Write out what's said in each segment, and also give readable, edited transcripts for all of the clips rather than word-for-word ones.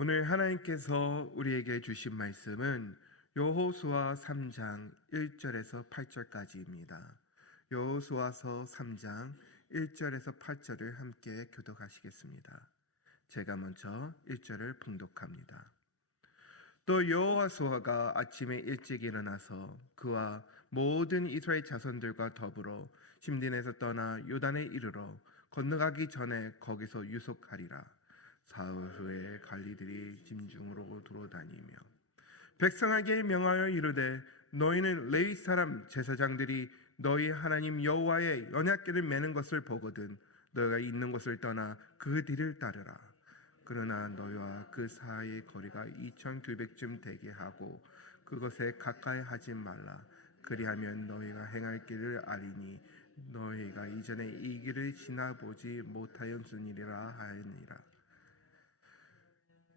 오늘 하나님께서 우리에게 주신 말씀은 여호수아 3장 1절에서 8절까지입니다. 여호수아서 3장 1절에서 8절을 함께 교독하시겠습니다. 제가 먼저 1절을 봉독합니다. 또 여호수아가 아침에 일찍 일어나서 그와 모든 이스라엘 자손들과 더불어 심딘에서 떠나 요단에 이르러 건너가기 전에 거기서 유숙하리라. 사흘 후에 관리들이 짐중으로 돌아다니며 백성에게 명하여 이르되 너희는 레위 사람 제사장들이 너희 하나님 여호와의 언약궤를 매는 것을 보거든 너희가 있는 곳을 떠나 그 뒤를 따르라. 그러나 너희와 그 사이의 거리가 2,900쯤 되게 하고 그것에 가까이 하지 말라. 그리하면 너희가 행할 길을 아리니 너희가 이전에 이 길을 지나보지 못하였으니라 하니라.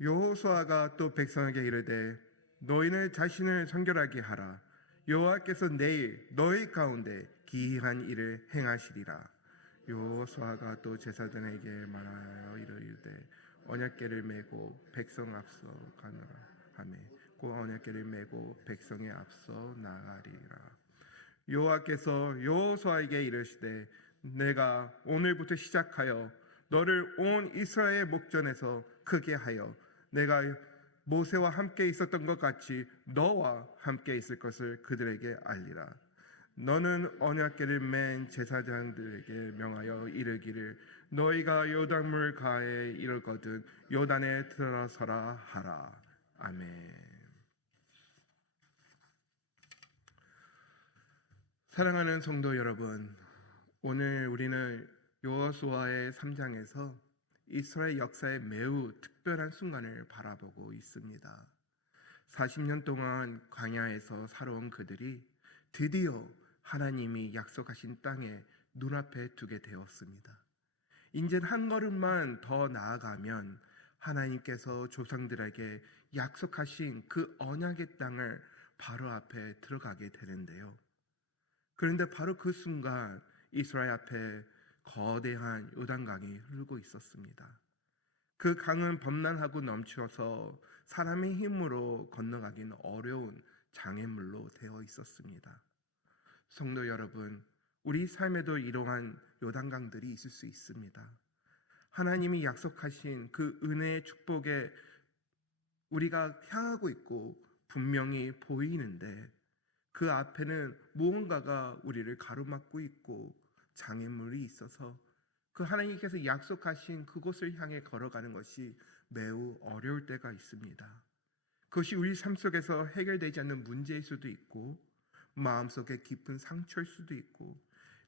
여호수아가 또 백성에게 이르되 너희는 자신을 성결하게 하라. 여호와께서 내일 너희 가운데 기이한 일을 행하시리라. 여호수아가 또 제사장에게 말하여 이르되 언약궤를 메고 백성 앞서 가느라 하매 그 언약궤를 메고 백성의 앞서 나가리라. 여호와께서 여호수아에게 이르시되 내가 오늘부터 시작하여 너를 온 이스라엘 목전에서 크게 하여 내가 모세와 함께 있었던 것 같이 너와 함께 있을 것을 그들에게 알리라. 너는 언약궤를 맨 제사장들에게 명하여 이르기를 너희가 요단물 가에 이르거든 요단에 들어서라 하라. 아멘. 사랑하는 성도 여러분, 오늘 우리는 여호수아의 3장에서 이스라엘 역사의 매우 특별한 순간을 바라보고 있습니다. 40년 동안 광야에서 살아온 그들이 드디어 하나님이 약속하신 땅에 눈앞에 두게 되었습니다. 이제 한 걸음만 더 나아가면 하나님께서 조상들에게 약속하신 그 언약의 땅을 바로 앞에 들어가게 되는데요. 그런데 바로 그 순간 이스라엘 앞에 거대한 요단강이 흐르고 있었습니다. 그 강은 범람하고 넘쳐서 사람의 힘으로 건너가기는 어려운 장애물로 되어 있었습니다. 성도 여러분, 우리 삶에도 이러한 요단강들이 있을 수 있습니다. 하나님이 약속하신 그 은혜의 축복에 우리가 향하고 있고 분명히 보이는데 그 앞에는 무언가가 우리를 가로막고 있고 장애물이 있어서 그 하나님께서 약속하신 그곳을 향해 걸어가는 것이 매우 어려울 때가 있습니다. 그것이 우리 삶 속에서 해결되지 않는 문제일 수도 있고 마음속에 깊은 상처일 수도 있고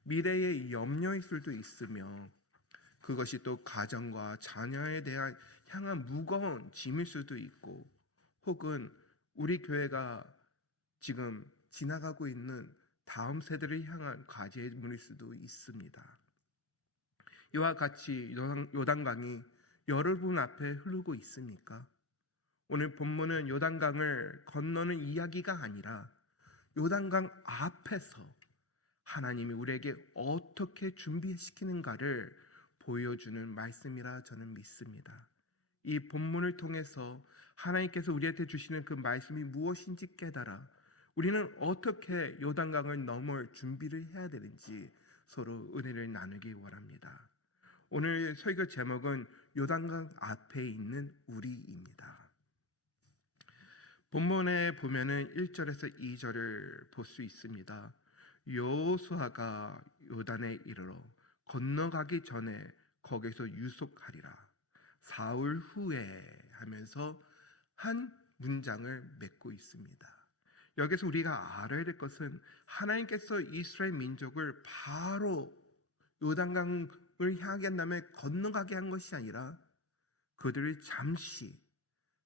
미래의 염려일 수도 있으며 그것이 또 가정과 자녀에 대한 향한 무거운 짐일 수도 있고 혹은 우리 교회가 지금 지나가고 있는 다음 세대를 향한 과제물일 수도 있습니다. 이와 같이 요단강이 여러분 앞에 흐르고 있습니까? 오늘 본문은 요단강을 건너는 이야기가 아니라 요단강 앞에서 하나님이 우리에게 어떻게 준비시키는가를 보여주는 말씀이라 저는 믿습니다. 이 본문을 통해서 하나님께서 우리한테 주시는 그 말씀이 무엇인지 깨달아 우리는 어떻게 요단강을 넘을 준비를 해야 되는지 서로 은혜를 나누기 원합니다. 오늘 설교 제목은 요단강 앞에 있는 우리입니다. 본문에 보면은 1절에서 2절을 볼 수 있습니다. 여호수아가 요단에 이르러 건너가기 전에 거기서 유숙하리라. 사흘 후에 하면서 한 문장을 맺고 있습니다. 여기서 우리가 알아야 될 것은 하나님께서 이스라엘 민족을 바로 요단강을 향하게 한 다음에 건너가게 한 것이 아니라 그들을 잠시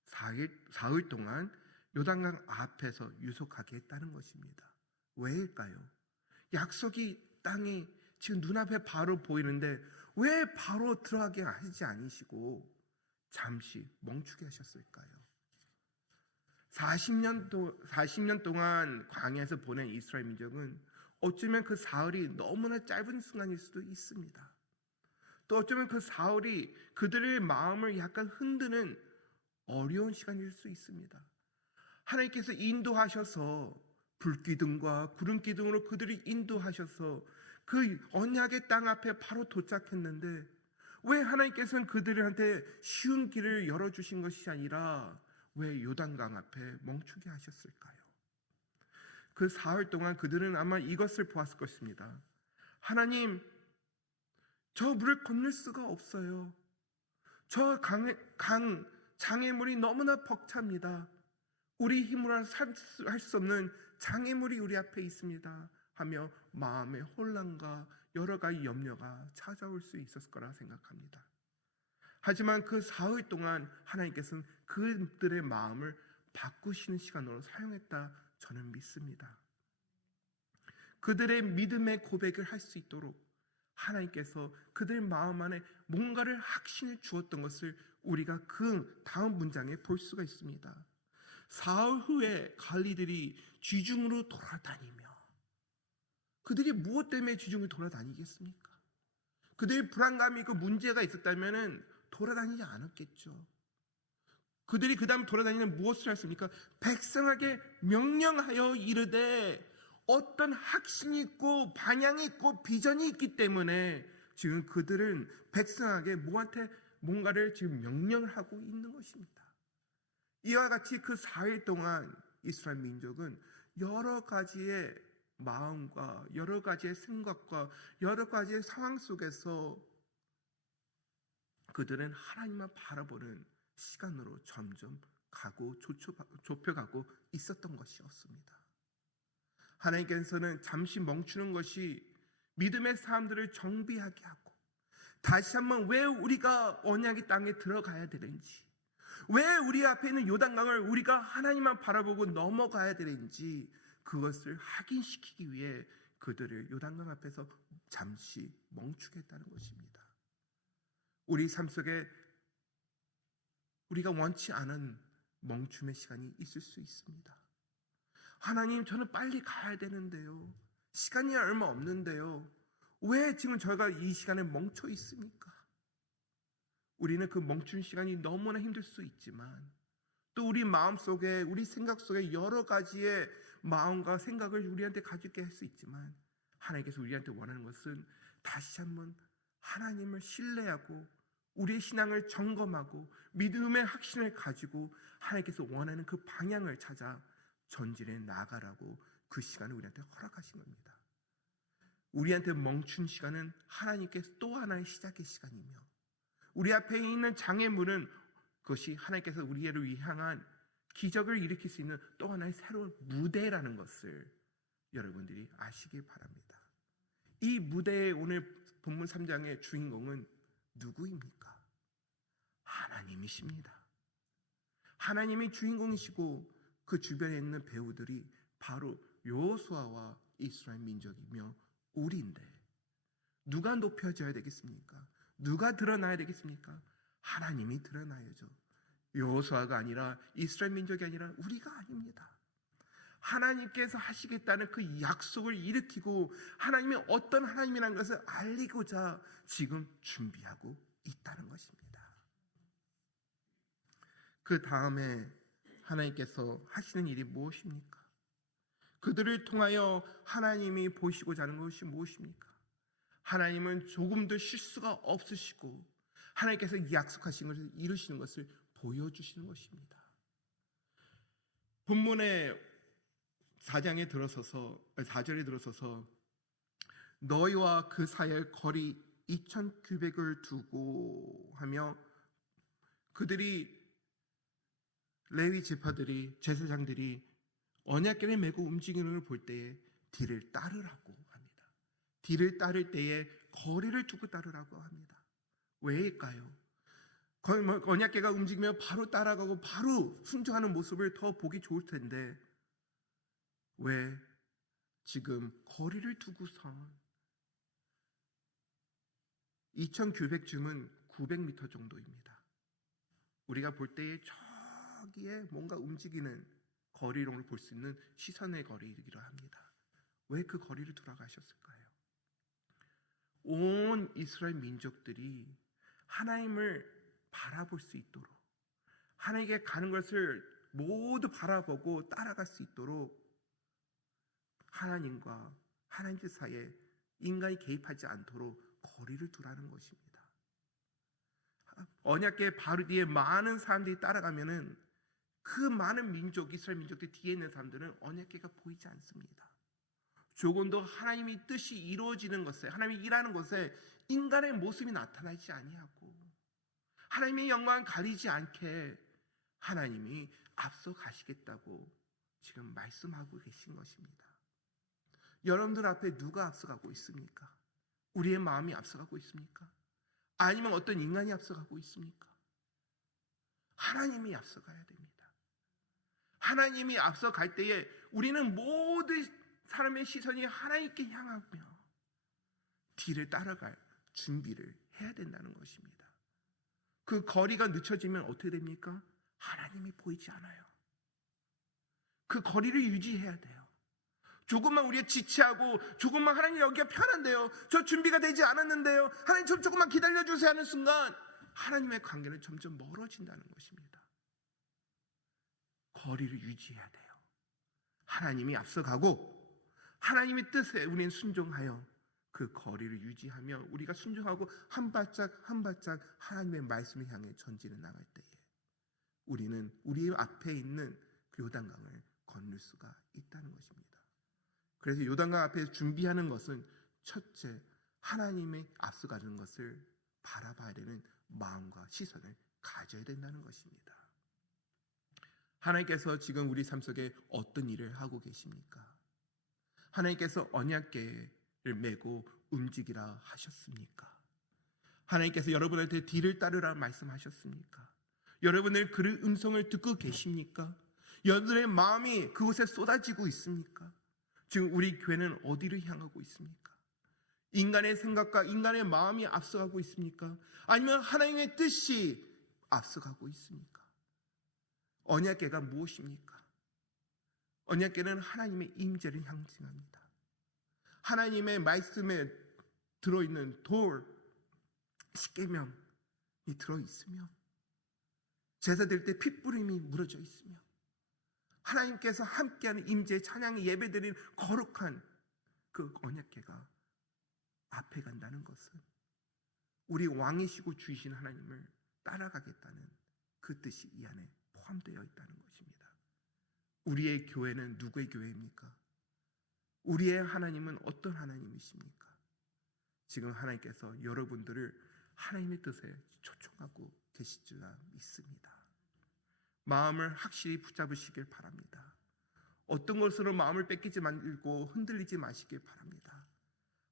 사흘 동안 요단강 앞에서 유숙하게 했다는 것입니다. 왜일까요? 약속이 땅이 지금 눈앞에 바로 보이는데 왜 바로 들어가게 하지 않으시고 잠시 멈추게 하셨을까요? 40년 동안 광야에서 보낸 이스라엘 민족은 어쩌면 그 사흘이 너무나 짧은 순간일 수도 있습니다. 또 어쩌면 그 사흘이 그들의 마음을 약간 흔드는 어려운 시간일 수 있습니다. 하나님께서 인도하셔서 불기둥과 구름기둥으로 그들을 인도하셔서 그 언약의 땅 앞에 바로 도착했는데 왜 하나님께서는 그들한테 쉬운 길을 열어주신 것이 아니라 왜 요단강 앞에 멈추게 하셨을까요? 그 사흘 동안 그들은 아마 이것을 보았을 것입니다. 하나님, 저 물을 건널 수가 없어요. 저 강 장애물이 너무나 벅찹니다. 우리 힘으로 할 수 없는 장애물이 우리 앞에 있습니다 하며 마음의 혼란과 여러 가지 염려가 찾아올 수 있었을 거라 생각합니다. 하지만 그 사흘 동안 하나님께서는 그들의 마음을 바꾸시는 시간으로 사용했다 저는 믿습니다. 그들의 믿음의 고백을 할 수 있도록 하나님께서 그들 마음 안에 뭔가를 확신을 주었던 것을 우리가 그 다음 문장에 볼 수가 있습니다. 사흘 후에 갈리들이 지중으로 돌아다니며, 그들이 무엇 때문에 지중을 돌아다니겠습니까? 그들의 불안감이 있고 문제가 있었다면 돌아다니지 않았겠죠. 그들이 그 다음 돌아다니는 무엇을 했습니까? 백성에게 명령하여 이르되, 어떤 확신이 있고 방향이 있고 비전이 있기 때문에 지금 그들은 백성에게 뭐한테 뭔가를 지금 명령을 하고 있는 것입니다. 이와 같이 그 4일 동안 이스라엘 민족은 여러 가지의 마음과 여러 가지의 생각과 여러 가지의 상황 속에서 그들은 하나님만 바라보는 시간으로 점점 좁혀가고 있었던 것이었습니다. 하나님께서는 잠시 멈추는 것이 믿음의 사람들을 정비하게 하고 다시 한번 왜 우리가 언약의 땅에 들어가야 되는지, 왜 우리 앞에 있는 요단강을 우리가 하나님만 바라보고 넘어가야 되는지 그것을 확인시키기 위해 그들을 요단강 앞에서 잠시 멈추게 했다는 것입니다. 우리 삶 속에 우리가 원치 않은 멈춤의 시간이 있을 수 있습니다. 하나님, 저는 빨리 가야 되는데요. 시간이 얼마 없는데요. 왜 지금 저희가 이 시간에 멈춰 있습니까? 우리는 그 멈춘 시간이 너무나 힘들 수 있지만 또 우리 마음속에, 우리 생각 속에 여러 가지의 마음과 생각을 우리한테 가지게 할 수 있지만 하나님께서 우리한테 원하는 것은 다시 한번 하나님을 신뢰하고 우리의 신앙을 점검하고 믿음의 확신을 가지고 하나님께서 원하는 그 방향을 찾아 전진해 나가라고 그 시간을 우리한테 허락하신 겁니다. 우리한테 멈춘 시간은 하나님께서 또 하나의 시작의 시간이며 우리 앞에 있는 장애물은 그것이 하나님께서 우리를 향한 기적을 일으킬 수 있는 또 하나의 새로운 무대라는 것을 여러분들이 아시기 바랍니다. 이 무대의 오늘 본문 3장의 주인공은 누구입니까? 하나님이십니다. 하나님이 주인공이시고 그 주변에 있는 배우들이 바로 여호수아와 이스라엘 민족이며 우리인데 누가 높여져야 되겠습니까? 누가 드러나야 되겠습니까? 하나님이 드러나야죠. 여호수아가 아니라 이스라엘 민족이 아니라 우리가 아닙니다. 하나님께서 하시겠다는 그 약속을 일으키고 하나님이 어떤 하나님이라는 것을 알리고자 지금 준비하고 있다는 것입니다. 그 다음에 하나님께서 하시는 일이 무엇입니까? 그들을 통하여 하나님이 보시고자 하는 것이 무엇입니까? 하나님은 조금도 실수가 없으시고 하나님께서 약속하신 것을 이루시는 것을 보여주시는 것입니다. 본문의 4절에 들어서서 너희와 그 사이의 거리 2,900을 두고 하며 그들이 레위 지파들이 제사장들이 언약궤를 메고 움직이는 걸 볼 때에 뒤를 따르라고 합니다. 뒤를 따를 때에 거리를 두고 따르라고 합니다. 왜일까요? 언약궤가 움직이면 바로 따라가고 바로 순종하는 모습을 더 보기 좋을 텐데 왜 지금 거리를 두고선 2,900쯤은 900m 정도입니다. 우리가 볼 때에 저기에 뭔가 움직이는 거리를 볼 수 있는 시선의 거리이기도 합니다. 왜 그 거리를 돌아가셨을까요? 온 이스라엘 민족들이 하나님을 바라볼 수 있도록 하나님께 가는 것을 모두 바라보고 따라갈 수 있도록 하나님과 하나님 사이에 인간이 개입하지 않도록 거리를 두라는 것입니다. 언약궤 바로 뒤에 많은 사람들이 따라가면은 그 많은 민족, 이스라엘 민족들 뒤에 있는 사람들은 언약궤가 보이지 않습니다. 조금도 하나님의 뜻이 이루어지는 것에, 하나님이 일하는 것에 인간의 모습이 나타나지 아니하고 하나님의 영광을 가리지 않게 하나님이 앞서 가시겠다고 지금 말씀하고 계신 것입니다. 여러분들 앞에 누가 앞서가고 있습니까? 우리의 마음이 앞서가고 있습니까? 아니면 어떤 인간이 앞서가고 있습니까? 하나님이 앞서가야 됩니다. 하나님이 앞서갈 때에 우리는 모든 사람의 시선이 하나님께 향하며 뒤를 따라갈 준비를 해야 된다는 것입니다. 그 거리가 늦춰지면 어떻게 됩니까? 하나님이 보이지 않아요. 그 거리를 유지해야 돼요. 조금만 우리가 지체하고 조금만 하나님 여기가 편한데요, 저 준비가 되지 않았는데요, 하나님 좀 조금만 기다려주세요 하는 순간 하나님의 관계는 점점 멀어진다는 것입니다. 거리를 유지해야 돼요. 하나님이 앞서가고 하나님의 뜻에 우리는 순종하여 그 거리를 유지하며 우리가 순종하고 한 발짝 한 발짝 하나님의 말씀을 향해 전진해 나갈 때에 우리는 우리 앞에 있는 그 요단강을 건널 수가 있다는 것입니다. 그래서 요단강 앞에 준비하는 것은 첫째, 하나님의 앞서가는 것을 바라봐야 되는 마음과 시선을 가져야 된다는 것입니다. 하나님께서 지금 우리 삶 속에 어떤 일을 하고 계십니까? 하나님께서 언약궤를 메고 움직이라 하셨습니까? 하나님께서 여러분한테 뒤를 따르라 말씀하셨습니까? 여러분들 그 음성을 듣고 계십니까? 여러분의 마음이 그곳에 쏟아지고 있습니까? 지금 우리 교회는 어디를 향하고 있습니까? 인간의 생각과 인간의 마음이 앞서가고 있습니까? 아니면 하나님의 뜻이 앞서가고 있습니까? 언약궤가 무엇입니까? 언약궤는 하나님의 임재를 상징합니다. 하나님의 말씀에 들어있는 돌 10계명이 들어있으며 제사 드릴 때 핏부림이 무너져 있으며 하나님께서 함께하는 임재 찬양의 예배드리는 거룩한 그 언약궤가 앞에 간다는 것은 우리 왕이시고 주이신 하나님을 따라가겠다는 그 뜻이 이 안에 포함되어 있다는 것입니다. 우리의 교회는 누구의 교회입니까? 우리의 하나님은 어떤 하나님이십니까? 지금 하나님께서 여러분들을 하나님의 뜻에 초청하고 계실 줄 믿습니다. 마음을 확실히 붙잡으시길 바랍니다. 어떤 것으로 마음을 뺏기지 말고 흔들리지 마시길 바랍니다.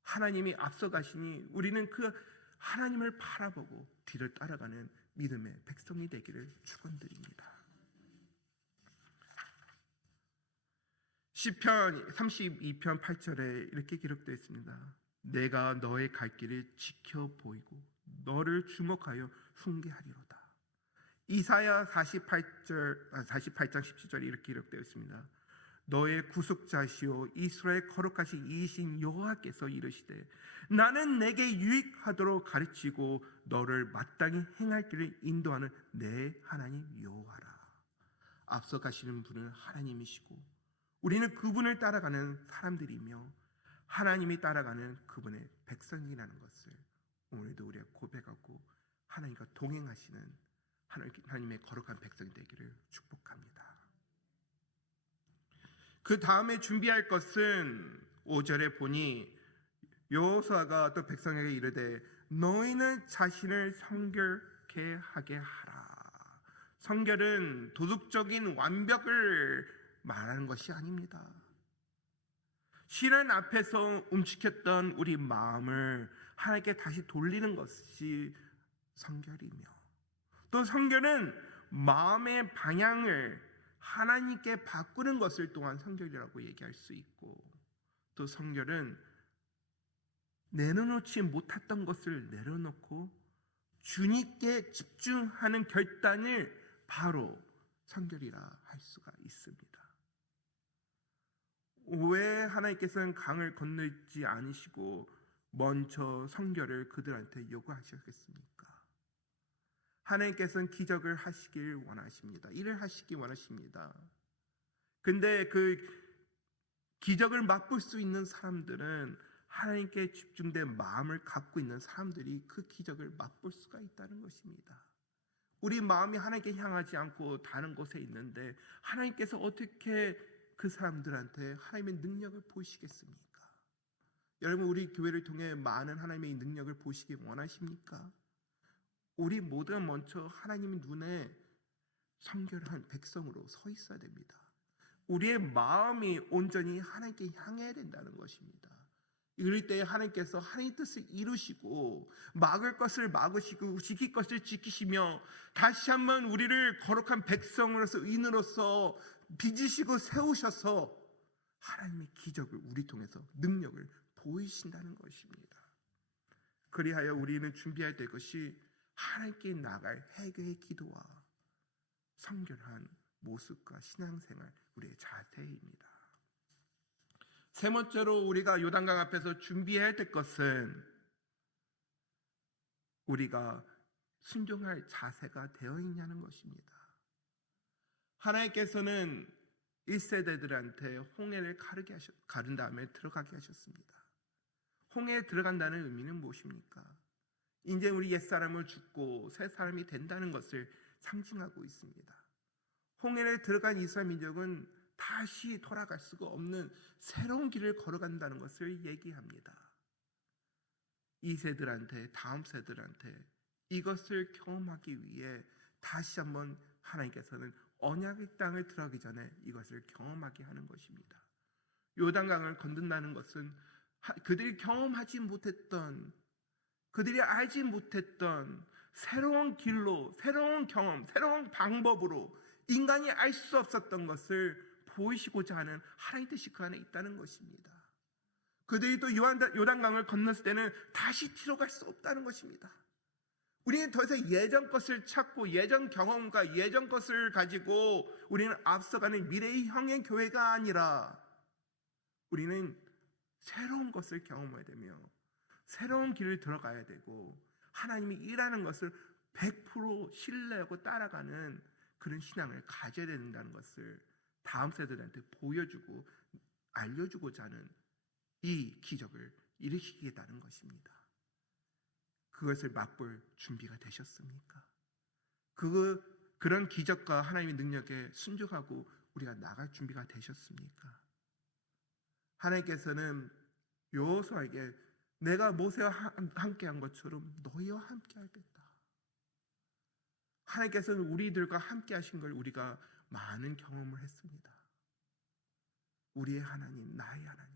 하나님이 앞서가시니 우리는 그 하나님을 바라보고 뒤를 따라가는 믿음의 백성이 되기를 축원드립니다. 시편 32편 8절에 이렇게 기록되어 있습니다. 내가 너의 갈 길을 지켜 보이고 너를 주목하여 숭배하리로다. 이사야 48장 17절에 이렇게 기록되어 있습니다. 너의 구속자시오 이스라엘 거룩하신 이이신 여호와께서 이르시되 나는 내게 유익하도록 가르치고 너를 마땅히 행할 길을 인도하는 내 하나님 여호와라. 앞서 가시는 분은 하나님이시고 우리는 그분을 따라가는 사람들이며 하나님이 따라가는 그분의 백성이라는 것을 오늘도 우리가 고백하고 하나님과 동행하시는 하나님의 거룩한 백성이 되기를 축복합니다. 그 다음에 준비할 것은 5절에 보니 여호수아가 또 백성에게 이르되 너희는 자신을 성결케 하게 하라. 성결은 도덕적인 완벽을 말하는 것이 아닙니다. 시련 앞에서 움츠켰던 우리 마음을 하나님께 다시 돌리는 것이 성결이며 또 성결은 마음의 방향을 하나님께 바꾸는 것을 또한 성결이라고 얘기할 수 있고 또 성결은 내려놓지 못했던 것을 내려놓고 주님께 집중하는 결단을 바로 성결이라 할 수가 있습니다. 왜 하나님께서는 강을 건너지 않으시고 먼저 성결을 그들한테 요구하셨겠습니까? 하나님께서는 기적을 하시길 원하십니다. 일을 하시길 원하십니다. 근데 그 기적을 맛볼 수 있는 사람들은 하나님께 집중된 마음을 갖고 있는 사람들이 그 기적을 맛볼 수가 있다는 것입니다. 우리 마음이 하나님께 향하지 않고 다른 곳에 있는데 하나님께서 어떻게 그 사람들한테 하나님의 능력을 보이시겠습니까? 여러분, 우리 교회를 통해 많은 하나님의 능력을 보시기 원하십니까? 우리 모두가 먼저 하나님의 눈에 성결한 백성으로 서 있어야 됩니다. 우리의 마음이 온전히 하나님께 향해야 된다는 것입니다. 이럴 때 하나님께서 하나님의 뜻을 이루시고 막을 것을 막으시고 지킬 것을 지키시며 다시 한번 우리를 거룩한 백성으로서 의인으로서 빚으시고 세우셔서 하나님의 기적을 우리 통해서 능력을 보이신다는 것입니다. 그리하여 우리는 준비해야 될 것이 하나님께 나갈 회개의 기도와 성결한 모습과 신앙생활, 우리의 자세입니다. 세 번째로 우리가 요단강 앞에서 준비해야 될 것은 우리가 순종할 자세가 되어 있냐는 것입니다. 하나님께서는 1세대들한테 홍해를 가른 다음에 들어가게 하셨습니다. 홍해에 들어간다는 의미는 무엇입니까? 이제 우리 옛사람을 죽고 새 사람이 된다는 것을 상징하고 있습니다. 홍해에 들어간 이스라엘 민족은 다시 돌아갈 수가 없는 새로운 길을 걸어간다는 것을 얘기합니다. 이 세들한테, 다음 세들한테 이것을 경험하기 위해 다시 한번 하나님께서는 언약의 땅을 들어가기 전에 이것을 경험하게 하는 것입니다. 요단강을 건넌다는 것은 그들이 경험하지 못했던, 그들이 알지 못했던 새로운 길로, 새로운 경험, 새로운 방법으로 인간이 알 수 없었던 것을 보이시고자 하는 하나님의 뜻이 그 안에 있다는 것입니다. 그들이 또 요단강을 건넜을 때는 다시 뒤로 갈 수 없다는 것입니다. 우리는 더 이상 예전 것을 찾고 예전 경험과 예전 것을 가지고 우리는 앞서가는 미래의 형의 교회가 아니라 우리는 새로운 것을 경험해야 되며 새로운 길을 들어가야 되고 하나님이 일하는 것을 100% 신뢰하고 따라가는 그런 신앙을 가져야 된다는 것을 다음 세대들한테 보여주고 알려주고자 하는 이 기적을 일으키겠다는 것입니다. 그것을 맛볼 준비가 되셨습니까? 그런 기적과 하나님의 능력에 순종하고 우리가 나갈 준비가 되셨습니까? 하나님께서는 여호수아에게 내가 모세와 함께한 것처럼 너희와 함께하겠다. 하나님께서는 우리들과 함께하신 걸 우리가 많은 경험을 했습니다. 우리의 하나님, 나의 하나님.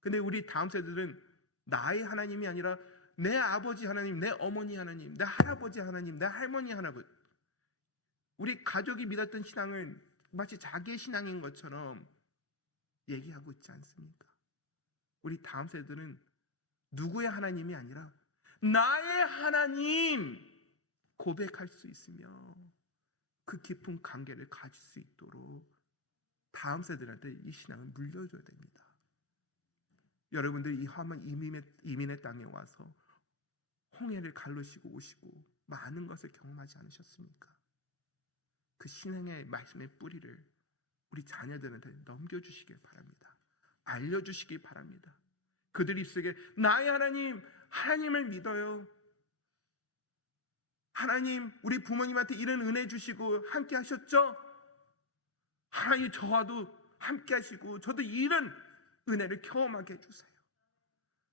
근데 우리 다음 세대들은 나의 하나님이 아니라 내 아버지 하나님, 내 어머니 하나님, 내 할아버지 하나님, 내 할머니 하나님, 우리 가족이 믿었던 신앙을 마치 자기의 신앙인 것처럼 얘기하고 있지 않습니까? 우리 다음 세대들은 누구의 하나님이 아니라 나의 하나님 고백할 수 있으며 그 깊은 관계를 가질 수 있도록 다음 세대들한테 이 신앙을 물려줘야 됩니다. 여러분들이 이 험한 이민의 땅에 와서 홍해를 갈르시고 오시고 많은 것을 경험하지 않으셨습니까? 그 신앙의 말씀의 뿌리를 우리 자녀들한테 넘겨주시길 바랍니다. 알려주시길 바랍니다. 그들 입속에 나의 하나님, 하나님을 믿어요. 하나님, 우리 부모님한테 이런 은혜 주시고 함께 하셨죠? 하나님, 저와도 함께 하시고 저도 이런 은혜를 경험하게 해주세요.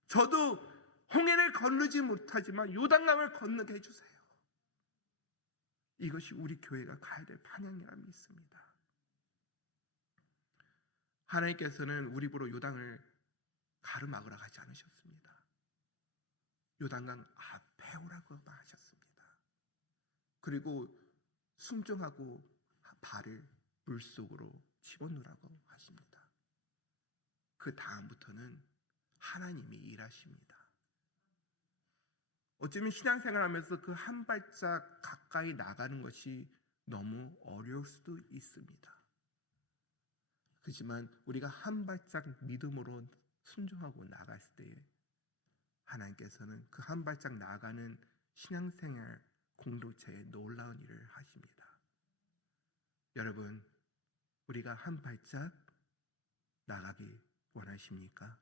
저도 홍해를 건너지 못하지만 요단강을 건너게 해주세요. 이것이 우리 교회가 가야 될 방향이라 믿습니다. 하나님께서는 우리 보러 요단을 가르막으러 가지 않으셨습니다. 요단강 앞에 오라고 하셨습니다. 그리고 순종하고 발을 물속으로 집어넣으라고 하십니다. 그 다음부터는 하나님이 일하십니다. 어쩌면 신앙생활하면서 그 한 발짝 가까이 나가는 것이 너무 어려울 수도 있습니다. 그렇지만 우리가 한 발짝 믿음으로 순종하고 나갔을 때에 하나님께서는 그 한 발짝 나아가는 신앙생활 공동체에 놀라운 일을 하십니다. 여러분, 우리가 한 발짝 나가기 원하십니까?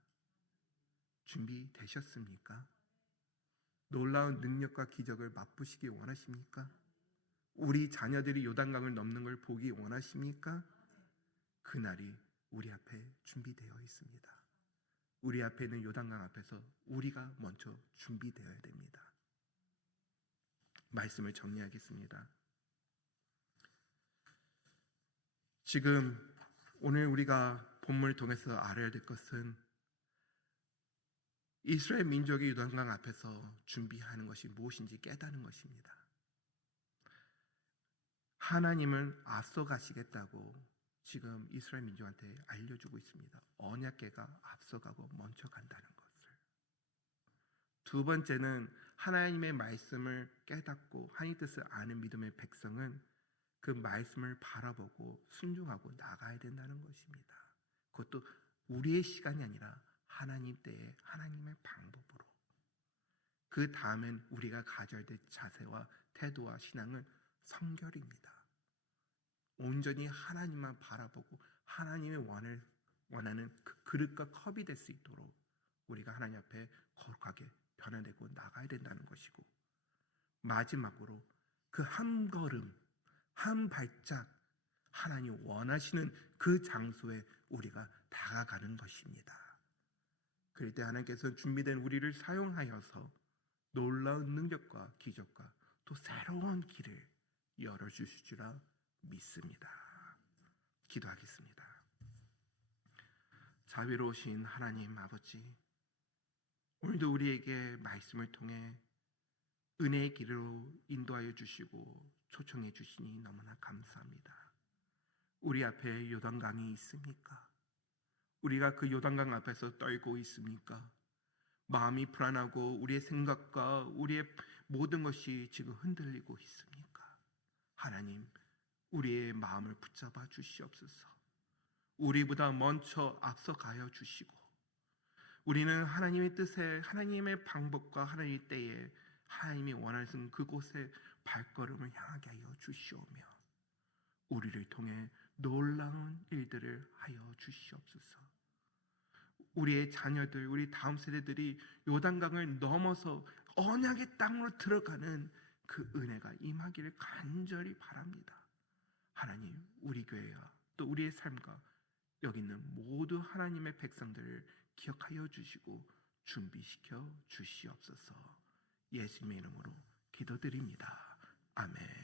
준비되셨습니까? 놀라운 능력과 기적을 맛보시기 원하십니까? 우리 자녀들이 요단강을 넘는 걸 보기 원하십니까? 그날이 우리 앞에 준비되어 있습니다. 우리 앞에 있는 요단강 앞에서 우리가 먼저 준비되어야 됩니다. 말씀을 정리하겠습니다. 지금 오늘 우리가 본문을 통해서 알아야 될 것은 이스라엘 민족이 요단강 앞에서 준비하는 것이 무엇인지 깨닫는 것입니다. 하나님은 앞서 가시겠다고 지금 이스라엘 민족한테 알려주고 있습니다. 언약궤가 앞서가고 먼저 간다는 것을. 두 번째는 하나님의 말씀을 깨닫고 하나님 뜻을 아는 믿음의 백성은 그 말씀을 바라보고 순종하고 나가야 된다는 것입니다. 그것도 우리의 시간이 아니라 하나님 때에 하나님의 방법으로. 그 다음엔 우리가 가져야 될 자세와 태도와 신앙은 성결입니다. 온전히 하나님만 바라보고 하나님의 원하는 그 그릇과 컵이 될 수 있도록 우리가 하나님 앞에 거룩하게 변화되고 나가야 된다는 것이고, 마지막으로 그 한 걸음 한 발짝 하나님 원하시는 그 장소에 우리가 다가가는 것입니다. 그럴 때 하나님께서 준비된 우리를 사용하여서 놀라운 능력과 기적과 또 새로운 길을 열어주실 줄라 믿습니다. 기도하겠습니다. 자비로우신 하나님 아버지, 오늘도 우리에게 말씀을 통해 은혜의 길로 인도하여 주시고 초청해 주시니 너무나 감사합니다. 우리 앞에 요단강이 있습니까? 우리가 그 요단강 앞에서 떨고 있습니까? 마음이 불안하고 우리의 생각과 우리의 모든 것이 지금 흔들리고 있습니까? 하나님, 우리의 마음을 붙잡아 주시옵소서. 우리보다 먼저 앞서가여 주시고, 우리는 하나님의 뜻에, 하나님의 방법과 하나님의 때에 하나님이 원하시는 그곳에 발걸음을 향하게 하여 주시오며, 우리를 통해 놀라운 일들을 하여 주시옵소서. 우리의 자녀들, 우리 다음 세대들이 요단강을 넘어서 언약의 땅으로 들어가는 그 은혜가 임하기를 간절히 바랍니다. 하나님, 우리 교회와 또 우리의 삶과 여기 있는 모두 하나님의 백성들을 기억하여 주시고 준비시켜 주시옵소서. 예수님의 이름으로 기도드립니다. 아멘.